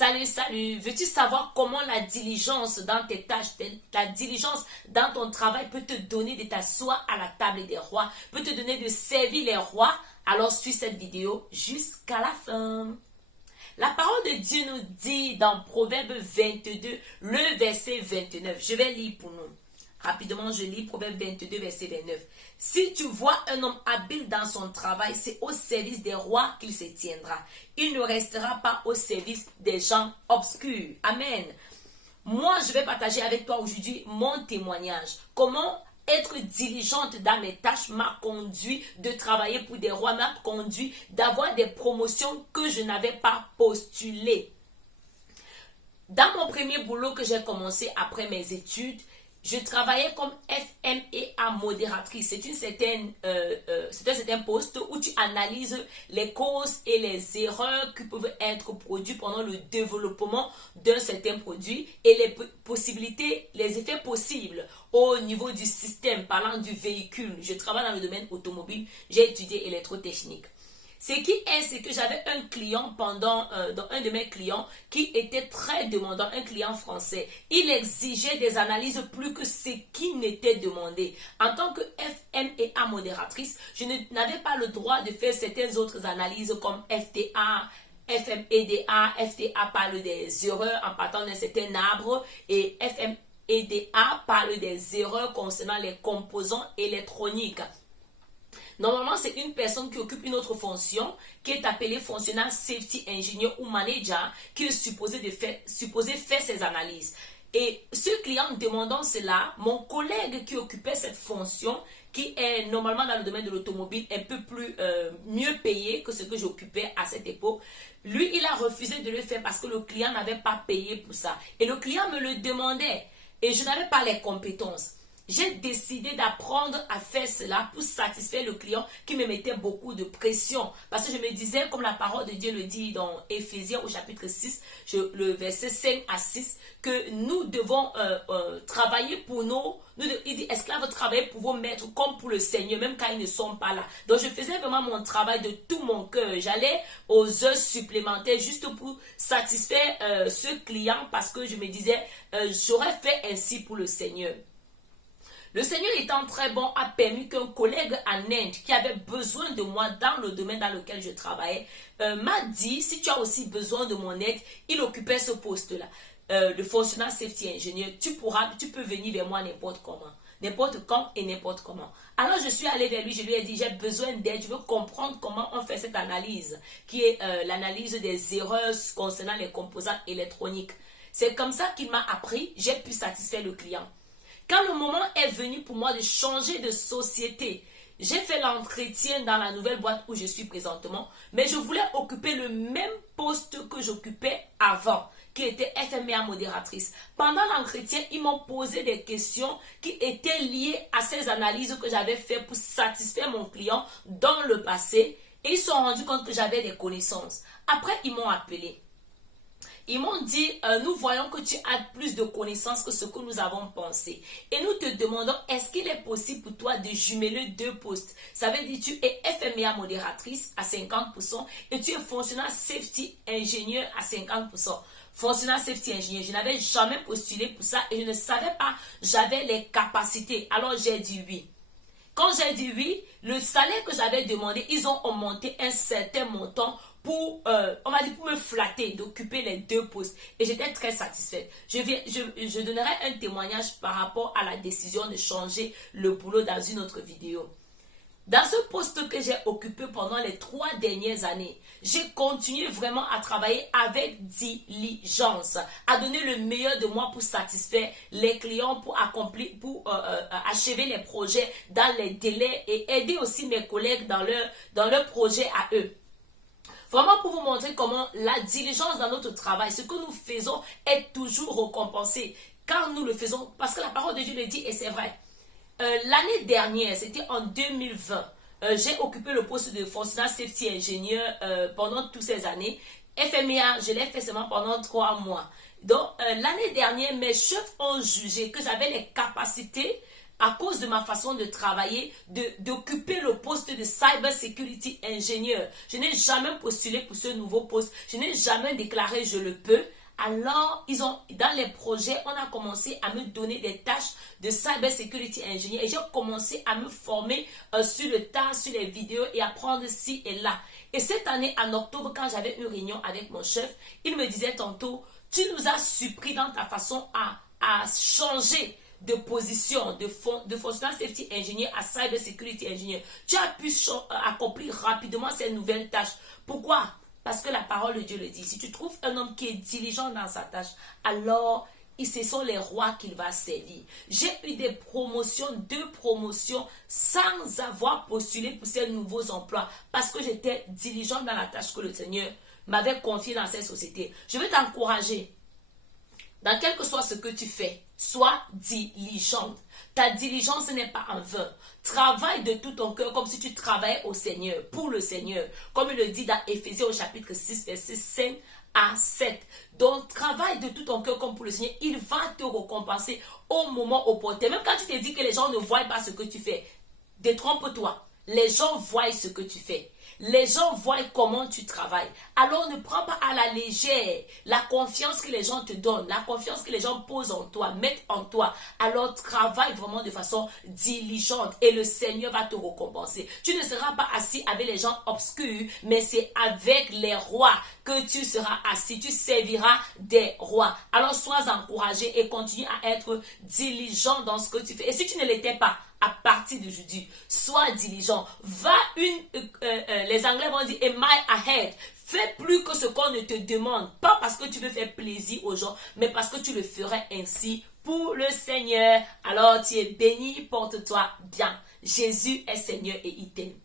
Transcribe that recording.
Salut, salut. Veux-tu savoir comment la diligence dans tes tâches, la diligence dans ton travail peut te donner de t'asseoir à la table des rois, peut te donner de servir les rois? Alors suis cette vidéo jusqu'à la fin. La parole de Dieu nous dit dans Proverbe 22, le verset 29. Je vais lire pour nous. Rapidement, je lis Proverbe 22, verset 29. Si tu vois un homme habile dans son travail, c'est au service des rois qu'il se tiendra. Il ne restera pas au service des gens obscurs. Amen. Moi, je vais partager avec toi aujourd'hui mon témoignage. Comment être diligente dans mes tâches m'a conduit de travailler pour des rois, m'a conduit d'avoir des promotions que je n'avais pas postulées. Dans mon premier boulot que j'ai commencé après mes études, je travaillais comme FMEA modératrice. C'est un certain poste où tu analyses les causes et les erreurs qui peuvent être produites pendant le développement d'un certain produit et les possibilités, les effets possibles au niveau du système, parlant du véhicule. Je travaille dans le domaine automobile, j'ai étudié électrotechnique. Ce qui est, c'est que j'avais un client un de mes clients qui était très demandant, un client français. Il exigeait des analyses plus que ce qui n'était demandé. En tant que FMEA modératrice, je n'avais pas le droit de faire certaines autres analyses comme FTA, FMEDA. FTA parle des erreurs en partant d'un certain arbre et FMEDA parle des erreurs concernant les composants électroniques. Normalement, c'est une personne qui occupe une autre fonction, qui est appelée Functional Safety Engineer ou Manager, qui est supposé faire ces analyses. Et ce client demandant cela, mon collègue qui occupait cette fonction, qui est normalement dans le domaine de l'automobile, un peu plus mieux payé que ce que j'occupais à cette époque, lui, il a refusé de le faire parce que le client n'avait pas payé pour ça. Et le client me le demandait et je n'avais pas les compétences. J'ai décidé d'apprendre à faire cela pour satisfaire le client qui me mettait beaucoup de pression. Parce que je me disais, comme la parole de Dieu le dit dans Éphésiens au chapitre 6, le verset 5 à 6, que nous devons travailler pour il dit, esclaves, travailler pour vos maîtres comme pour le Seigneur, même quand ils ne sont pas là. Donc je faisais vraiment mon travail de tout mon cœur. J'allais aux heures supplémentaires juste pour satisfaire ce client parce que je me disais, j'aurais fait ainsi pour le Seigneur. Le Seigneur étant très bon a permis qu'un collègue en Inde qui avait besoin de moi dans le domaine dans lequel je travaillais m'a dit, si tu as aussi besoin de mon aide, il occupait ce poste-là, de Functional Safety Engineer, tu peux venir vers moi n'importe comment, n'importe quand et n'importe comment. Alors je suis allée vers lui, je lui ai dit, j'ai besoin d'aide, je veux comprendre comment on fait cette analyse, qui est l'analyse des erreurs concernant les composants électroniques. C'est comme ça qu'il m'a appris, j'ai pu satisfaire le client. Quand le moment est venu pour moi de changer de société, j'ai fait l'entretien dans la nouvelle boîte où je suis présentement, mais je voulais occuper le même poste que j'occupais avant, qui était FMEA modératrice. Pendant l'entretien, ils m'ont posé des questions qui étaient liées à ces analyses que j'avais faites pour satisfaire mon client dans le passé, et ils se sont rendus compte que j'avais des connaissances. Après, ils m'ont appelé. Ils m'ont dit, nous voyons que tu as plus de connaissances que ce que nous avons pensé. Et nous te demandons, est-ce qu'il est possible pour toi de jumeler deux postes? Ça veut dire que tu es FMEA modératrice à 50% et tu es Functional Safety Engineer à 50%. Functional Safety Engineer, je n'avais jamais postulé pour ça et je ne savais pas, j'avais les capacités. Alors j'ai dit oui. Quand j'ai dit oui, le salaire que j'avais demandé, ils ont augmenté un certain montant pour me flatter d'occuper les deux postes. Et j'étais très satisfaite. Je donnerai un témoignage par rapport à la décision de changer le boulot dans une autre vidéo. Dans ce poste que j'ai occupé pendant les 3 dernières années, j'ai continué vraiment à travailler avec diligence, à donner le meilleur de moi pour satisfaire les clients, pour achever les projets dans les délais et aider aussi mes collègues dans leur projet à eux. Vraiment pour vous montrer comment la diligence dans notre travail, ce que nous faisons est toujours récompensé quand nous le faisons, parce que la parole de Dieu le dit et c'est vrai. L'année dernière, c'était en 2020, j'ai occupé le poste de Functional Safety Engineer pendant toutes ces années. FMEA, je l'ai fait seulement pendant 3 mois. Donc, l'année dernière, mes chefs ont jugé que j'avais les capacités à cause de ma façon de travailler, d'occuper le poste de Cyber Security Engineer. Je n'ai jamais postulé pour ce nouveau poste. Je n'ai jamais déclaré je le peux. Alors, dans les projets, on a commencé à me donner des tâches de Cyber Security Engineer et j'ai commencé à me former sur le tas, sur les vidéos et apprendre ci et là. Et cette année, en octobre, quand j'avais une réunion avec mon chef, il me disait tantôt, tu nous as surpris dans ta façon à changer de position de Functional Safety Engineer à Cyber Security Engineer. Tu as pu accomplir rapidement ces nouvelles tâches. Pourquoi? Parce que la parole de Dieu le dit. Si tu trouves un homme qui est diligent dans sa tâche, alors ce sont les rois qu'il va servir. J'ai eu des promotions, 2 promotions, sans avoir postulé pour ces nouveaux emplois. Parce que j'étais diligent dans la tâche que le Seigneur m'avait confiée dans cette société. Je veux t'encourager. Dans quel que soit ce que tu fais, sois diligente. Ta diligence n'est pas en vain. Travaille de tout ton cœur comme si tu travaillais au Seigneur, pour le Seigneur. Comme il le dit dans Éphésiens au chapitre 6, versets 5 à 7. Donc, travaille de tout ton cœur comme pour le Seigneur. Il va te récompenser au moment opportun. Même quand tu te dis que les gens ne voient pas ce que tu fais, détrompe-toi. Les gens voient ce que tu fais. Les gens voient comment tu travailles. Alors ne prends pas à la légère la confiance que les gens te donnent, la confiance que les gens posent en toi, mettent en toi. Alors travaille vraiment de façon diligente et le Seigneur va te récompenser. Tu ne seras pas assis avec les gens obscurs, mais c'est avec les rois que tu seras assis. Tu serviras des rois. Alors sois encouragé et continue à être diligent dans ce que tu fais. Et si tu ne l'étais pas, à partir d'aujourd'hui, sois diligent. Va les Anglais vont dire a mile ahead. Fais plus que ce qu'on ne te demande. Pas parce que tu veux faire plaisir aux gens, mais parce que tu le ferais ainsi pour le Seigneur. Alors tu es béni, porte-toi bien. Jésus est Seigneur et il t'aime.